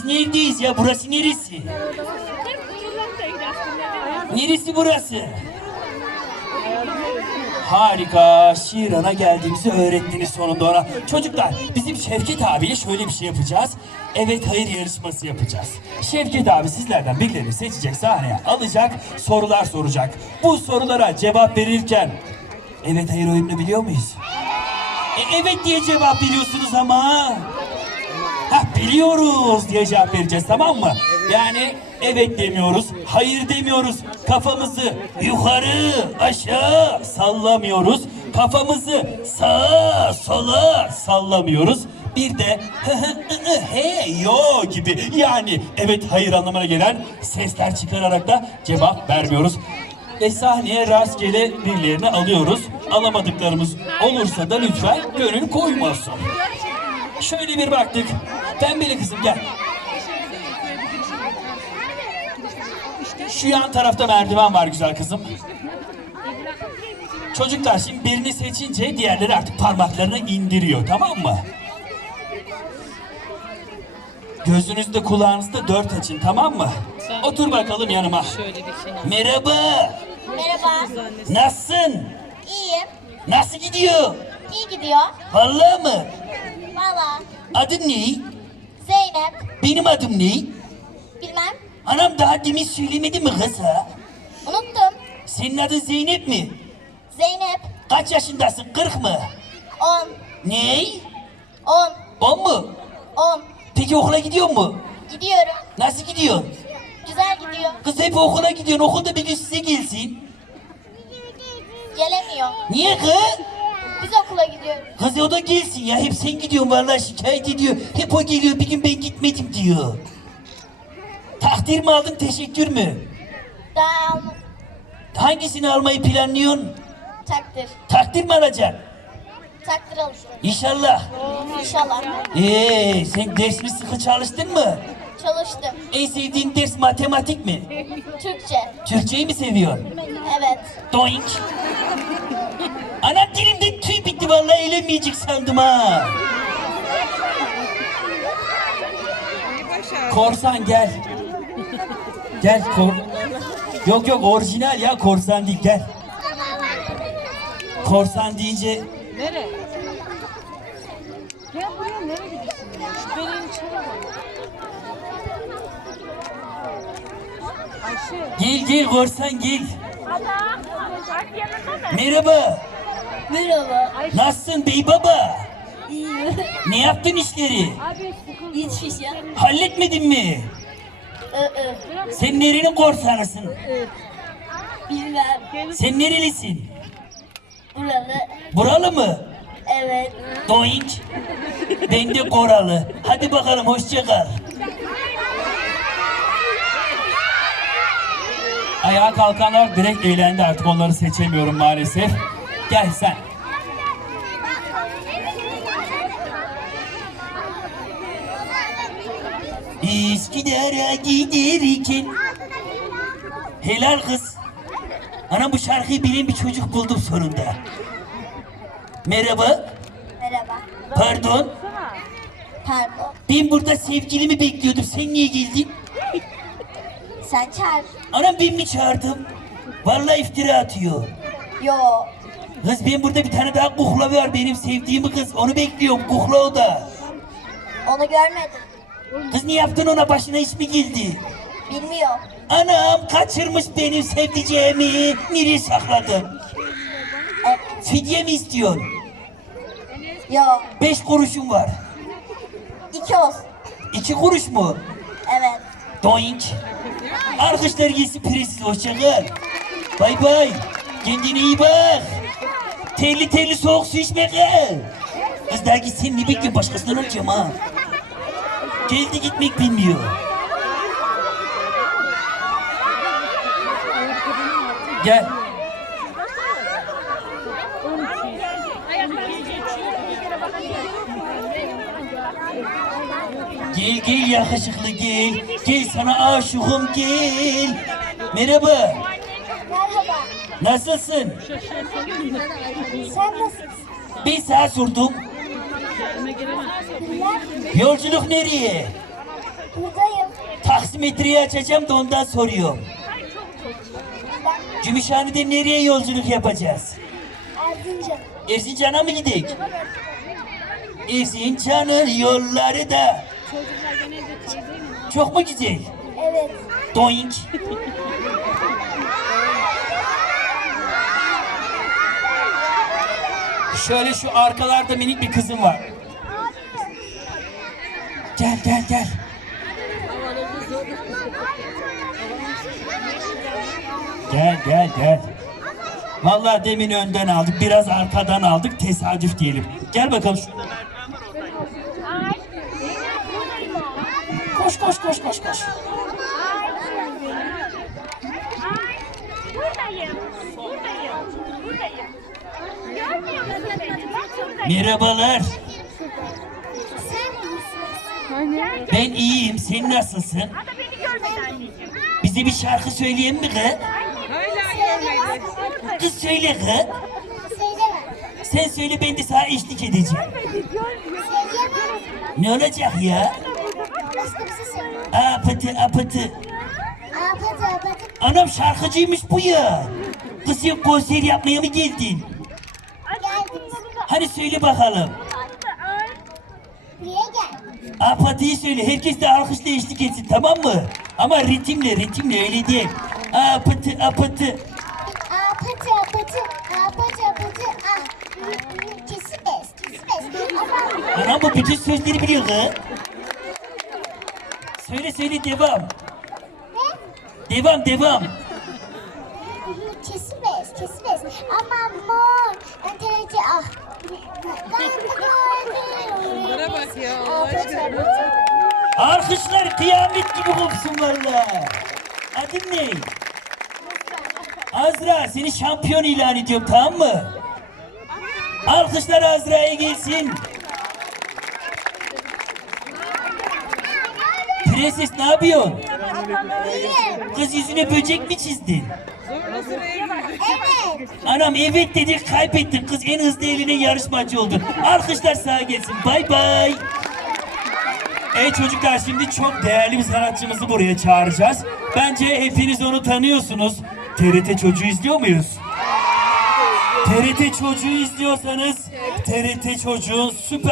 Biz neredeyiz ya? Burası neresi? Neresi burası? Harika. Şiran'a geldiğimizi öğrettiniz sonunda ona. Çocuklar bizim Şevket abiyle şöyle bir şey yapacağız. Evet hayır yarışması yapacağız. Şevket abi sizlerden birilerini seçecek sahneye alacak sorular soracak. Bu sorulara cevap verirken evet hayır oyununu biliyor muyuz? E, evet diye cevap veriyorsunuz ama. Biliyoruz diye cevap vereceğiz tamam mı? Yani evet demiyoruz, hayır demiyoruz. Kafamızı yukarı, aşağı sallamıyoruz. Kafamızı sağa, sola sallamıyoruz. Bir de he, yo gibi yani evet hayır anlamına gelen sesler çıkararak da cevap vermiyoruz. Ve sahneye rastgele birilerini alıyoruz. Alamadıklarımız olursa da lütfen gönül koymasın. Şöyle bir baktık. Pembeli kızım gel. Şu yan tarafta merdiven var güzel kızım. Çocuklar şimdi birini seçince diğerleri artık parmaklarını indiriyor tamam mı? Gözünüzde kulağınızda dört açın tamam mı? Otur bakalım yanıma. Merhaba. Merhaba. Nasılsın? İyiyim. Nasıl gidiyor? İyi gidiyor. Vallahi mı? Valla. Adın ne? Zeynep. Benim adım ne? Bilmem. Anam daha demin söylemedi mi kız ha? Unuttum. Senin adın Zeynep mi? Zeynep. Kaç yaşındasın? 40 mı? On. Ney? On. 10 mu? On. Peki okula gidiyor mu? Gidiyorum. Nasıl gidiyorsun? Güzel gidiyor. Kız hep okula gidiyorsun. Okulda bir gün size gelsin. Gelemiyor. Niye kız? Biz okula gidiyoruz. Kız o da gelsin ya. Hep sen gidiyorsun vallahi şikayet ediyor. Hep o geliyor. Bir gün ben gitmedim diyor. Takdir mi aldın teşekkür mü? Daha almadım. Hangisini almayı planlıyorsun? Takdir. Takdir mi alacaksın? Takdir alışıyorum. İnşallah. İnşallah. Ee, sen ders mi sıkı çalıştın mı? Çalıştım. En sevdiğin ders matematik mi? Türkçe. Türkçeyi mi seviyorsun? Evet. Doink. Tüy bitti eğlenmeyecek sandım ha. Korsan gel. Gel kor. Yok yok orijinal ya korsan değil gel. Korsan deyince Nere? Gel buraya nereye gidiyorsun? Şu benim bak. Ayşe. gel gel korsan gel. Merhaba. Merhaba. Nasılsın bey baba? İyiyim. Ne yaptın işleri? Abi sıkıldı. Hiçbir şey. Halletmedin mi? Iı, Sen nerenin korsanısın? Bilmem. Sen nerelisin? Buralı. Buralı mı? Evet. Doink. Ben de Koralı. Hadi bakalım hoşça kal. Ayağa kalkanlar direkt eğlendi artık onları seçemiyorum maalesef. Gel sen. İskidere giderken Helal kız. Ana bu şarkıyı bilen bir çocuk buldum sonunda. Merhaba. Merhaba. Pardon. Pardon. Ben burada sevgilimi bekliyordum. Sen niye geldin? Sen çağır. Anam ben mi çağırdım? Vallahi iftira atıyor. Yo. Kız ben burada bir tane daha kukla var. Benim sevdiğim kız. Onu bekliyorum. Kukla o da. Onu görmedim. Kız ne yaptın ona? Başına iş mi geldi? Bilmiyorum. Anam kaçırmış benim sevdiceğimi. Nereye sakladın? Evet. Fidye mi istiyorsun? Yo. Beş kuruşum var. İki olsun. İki kuruş mu? Evet. Doink. Alkışlar gelsin presiz. Hoşça kal. Bay bay. Kendine iyi bak. Terli terli soğuk su içme kal. Kız daha gitsen ne bekliyorsun? Başkasından olacağım ha. Geldi gitmek bilmiyor. Gel. Gel gel yakışıklı gel. Gel sana aşığım gel. Merhaba. Nasılsın? Sen nasılsın? Bir saat sordum. Yolculuk nereye? Buradayım. Taksimetreyi açacağım da ondan soruyorum. Gümüşhane'de nereye yolculuk yapacağız? Erzincan. Erzincan'a mı gidelim? Erzincan'ın yolları da teyzeyle çok mu güzel? Evet. Doink. Şöyle şu arkalarda minik bir kızım var. Gel gel gel. Gel gel gel. Vallahi demin önden aldık, biraz arkadan aldık, tesadüf diyelim. Gel bakalım şurada. Koş koş koş koş koş. Buradayım. Buradayım. Buradayım. Görmüyor musun beni? Bak buradayım. Merhabalar. Ben iyiyim. Sen nasılsın? Bize bir şarkı söyleyen mi kız? Kız söyle kız. Sen söyle ben de sana eşlik edeceğim. Ne olacak ya? Apıtı apıtı. Anam şarkıcıymış bu ya. Kız sen konser yapmaya mı geldin? Hani söyle bakalım. Buraya gel. Apatıyı söyle. Herkes de alkışla eşlik etsin tamam mı? Ama ritimle ritimle öyle değil. Apıtı apıtı. Apatı apatı. Apatı apatı. Ah. Kesi bez. Kesi. Ama Anam bu bütün sözleri biliyor kız. Söyle söyle devam. ne? Devam devam. Kesi bez. Kesi bez. Ama mor. Entelece ah. Bana bak ya. Apatı apatı. Alkışlar kıyamet gibi kopsun valla. Adın ne? Azra seni şampiyon ilan ediyorum tamam mı? Alkışlar Azra'ya gelsin. Prenses ne yapıyorsun? Kız yüzüne böcek mi çizdin? Anam evet dedik kaybettin. Kız en hızlı eline yarışmacı oldu. Alkışlar sağa gelsin. Bay bay. Evet çocuklar şimdi çok değerli bir sanatçımızı buraya çağıracağız. Bence hepiniz onu tanıyorsunuz. TRT Çocuğu izliyor muyuz? TRT Çocuğu izliyorsanız TRT Çocuğun süper